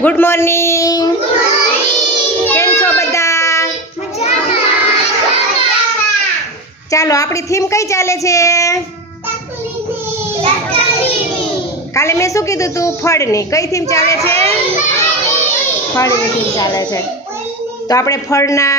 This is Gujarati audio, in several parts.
ગુડ મોર્નિંગ કેમ છો બધા? ચાલો, આપણી થીમ કઈ ચાલે છે? કાલે મેં શું કીધું તું? ફળની. કઈ થીમ ચાલે છે? ફળની થીમ ચાલે છે. તો આપણે ફળના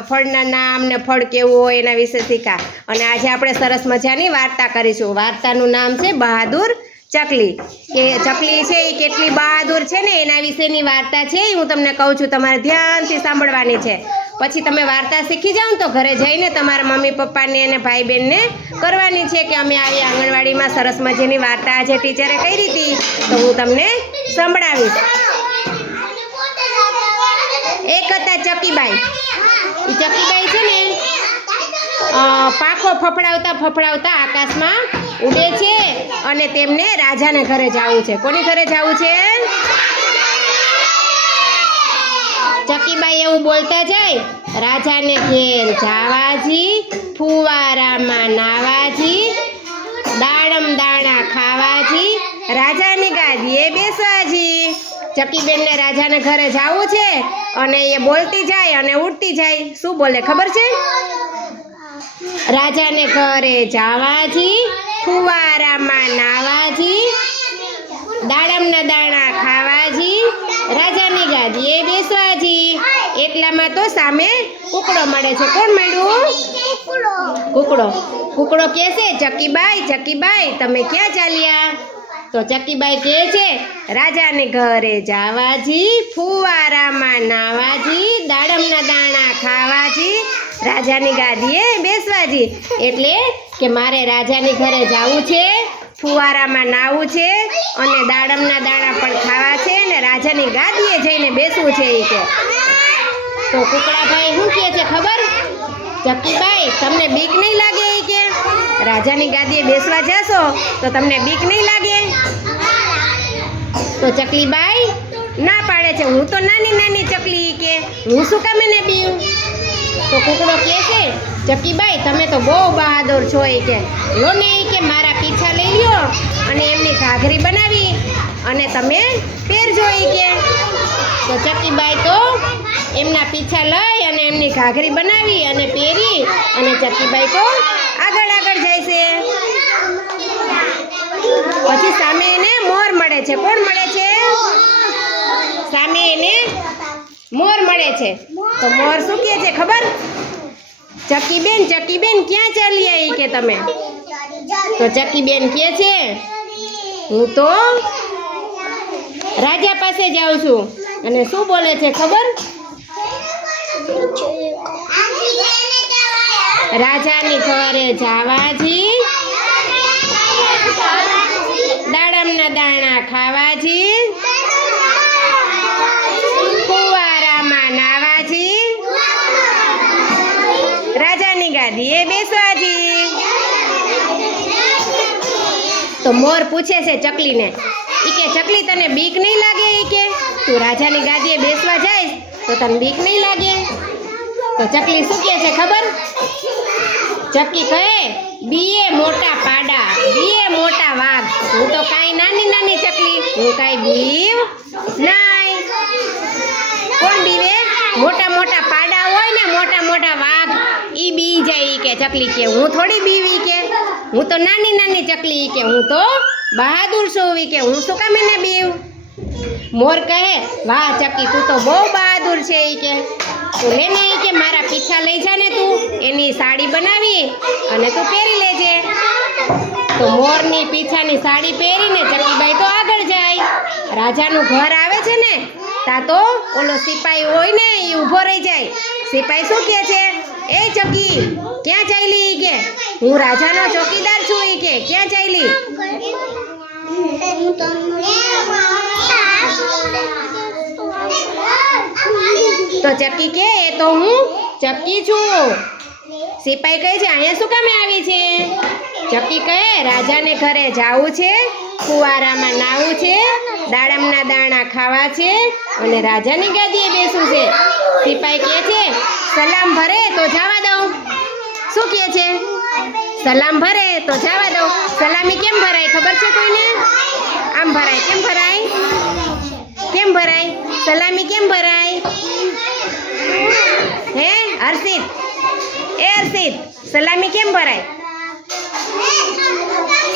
ફળના નામ ને ફળ કેવું હોય એના વિશે શીખા. અને આજે આપણે સરસ મજાની વાર્તા કરીશું. વાર્તાનું નામ છે બહાદુર ચકલી. કે ચકલી છે એ કેટલી બહાદુર છે ને, એના વિશેની વાર્તા છે એ હું તમને કહું છું, તમારે ધ્યાનથી સાંભળવાની છે. પછી તમે વાર્તા શીખી જાઓ તો ઘરે જઈને તમારા મમ્મી પપ્પાને અને ભાઈ બહેનને કરવાની છે કે અમે આવી આંગણવાડીમાં સરસ મજાની વાર્તા આજે ટીચરે કરી હતી. તો હું તમને સંભળાવીશ. એક હતા ચકીબાઈ. ચકીબાઈ છે ને પાંખો ફફડાવતા ફફડાવતા આકાશમાં ઉડે છે. અને તેમને રાજાને ઘરે જવું છે. કોની ઘરે જવું છે? ચકીબાઈ એવું બોલતા જાય, રાજાને ઘેર જાવાજી, ફુવારામાં નાવાજી, દાડમ દાણા ખાવાજી. રાજાની ગાદીએ બેસવાજી ચકીબેનને રાજાને ઘરે જવું છે અને એ બોલતી જાય અને ઉડતી જાય. શું બોલે? ખબર છે? રાજાને ઘરે જાવાજી ફુવારામાં નાવાજી, દાડમના દાણા ખાવાજી, રાજાની ગાદીએ બેસવાજી. એટલામાં તો સામે કુકડો મળે છે. કોણ મળ્યું? કુકડો. કુકડો કહે છે, ચકીબાઈ ચકીબાઈ, તમે ક્યાં ચાલ્યા? તો ચકીબાઈ કહે છે, રાજાને ઘરે જાવાજી, ફુવારામાં નાવાજી ખાવાજી રાજાની ગાદીએ બેસવાજી. એટલે કે મારે રાજાની ઘરે જવું છે, ફુવારામાં નાવું છે, અને દાડમના દાણા પણ ખાવા છે અને રાજાની ગાદીએ જઈને બેસવું છે એ કે. તો કુકડાભાઈ શું કહે છે ખબર? ચક્કીભાઈ તમને બીક નહીં લાગે એ કે? રાજાની ગાદીએ બેસવા જશો, તો તમને બીક નહીં લાગે? તો ચકલીબાઈ, ના પાડે છે. હું તો નાની નાની ચકલી કે. હું શું કામ એને બીવું તો કૂકડો કહે છે? ચકીબાઈ તમે તો બહુ બહાદુર છો એ કે. લો ને કે મારા પીછા લઈ લ્યો અને એમની ઘાઘરી બનાવી અને તમે પહેરજો એ કે. તો ચકીબાઈ તો એમના પીછા લઈ અને એમની ઘાઘરી બનાવી અને પહેરી અને ચકીબાઈ તો આગળ આગળ જાય છે. પછી સામે એને મોર મળે છે. કોણ મળે છે? સામે એને મોર મળે છે. તો મોર શું કહે છે ખબર? ચકીબેન ચકીબેન ક્યાં ચાલી આવી કે તમે? તો ચકીબેન કહે છે હું તો રાજા પાસે જાઉં છું. અને શું બોલે છે ખબર? રાજાની ઘરે જાવાજી તો મોર પૂછે છે ચકલીને, ઈ કે, ચકલી તને બીક નહીં લાગે? એ કે, તું રાજાની ગાદીએ બેસવા જઈશ, તો તને બીક નહીં લાગે? તો ચકલી શું કહે છે ખબર? ચકલી કહે, બીએ મોટા પાડા, બીએ મોટા વાઘ, હું તો કાંઈ નાની નાની ચકલી, હું કાંઈ બીવ નાય. કોણ બીવે? મોટા મોટા પાડા હોય ને, મોટા મોટા વાઘ, ઈ બી જાય કે, ચકલી કે, હું થોડી બીવી કે? હું તો નાની નાની ચકલી કે હું તો બહાદુર છું ઈ કે હું શું કામ એને બીવ? મોર કહે, વાહ ચકી તું તો બહુ બહાદુર છે એ કે. તું લે ને ઈ કે, મારા પીછા લઈ જા ને તું, એની સાડી બનાવી અને તું પહેરી લેજે. તો મોરની પીછાની સાડી પહેરીને ચકીબાઈ તો આગળ જાય. રાજાનું ઘર આવે છે ને તા તો ઓલો સિપાઈ હોય ને એ ઊભો રહી જાય. સિપાઈ શું કહે છે? એ ચકી, ક્યાં ચાલી કે? હું રાજાનો ચોકીદાર છું ઈ કે, ક્યાં ચાલી તો ચકી કે? એ તો હું ચકી છું. સિપાઈ કહે છે, અહીંયા શું કામે આવી છે? ચક્કી કહે, રાજાને ઘરે જાવું છે ફુવારામાં નાવું છે, દાડમના દાણા ખાવા છે અને રાજાની ગાદીએ બેસવું છે. સિપાઈ કહે છે, સલામ ભરે તો જવા દઉં. શું કહે છે? સલામ ભરે તો જવા દઉં. સલામી કેમ ભરાય? ખબર છે કોઈને? આમ ભરાય. કેમ ભરાય? કેમ ભરાય? સલામી કેમ ભરાય? હે, હર્ષિત એ હર્ષિત, સલામી કેમ ભરાય?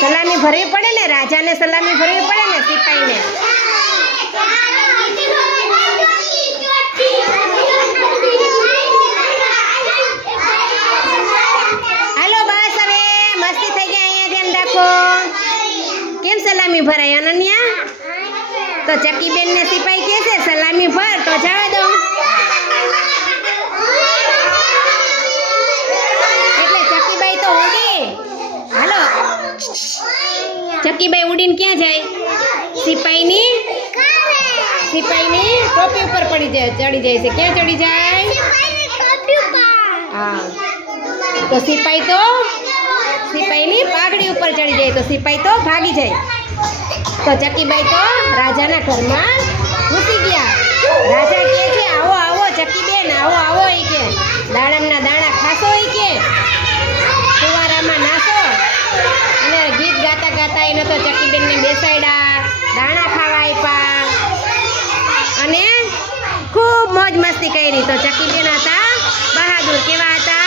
સલામી ભરવી પડે ને? રાજાને સલામી ભરવી પડે ને સિપાહીને? હાલો બસ હવે, મસ્તી થઈ જાય અહીંયા, ધ્યાન રાખો. કેમ સલામી ભરાય, અનન્યા? તો ચકીબેનને સિપાઈ કહે છે, સલામી ભર, તો જવા દો એટલે ચકીબાઈ તો ઉડી હાલો ચકીબાઈ ઉડીને ક્યાં જાય? સિપાહીની સિપાહીની ટોપી ઉપર પડી જાય, ચડી જાય છે. ક્યાં ચડી જાય? હા. તો સિપાઈ તો સિપાઈની પાઘડી ઉપર ચડી જાય, તો સિપાઈ તો ભાગી જાય. તો ચકીબાઈ તો રાજાના ઘરમાં ઘૂસી ગયા. રાજા કહે છે, આવો આવો ચકીબેન આવો આવો એ કે. દાડમના દાણા ખાશો એ કે ફુવારામાં નાખો અને ગાતા ગાતા એને તો ચકીબેનને બેસાડ્યા, દાણા ખાવા આપ્યા. અને ખૂબ મોજ મસ્તી કરી તો ચકીબેન હતા, બહાદુર કેવા હતા?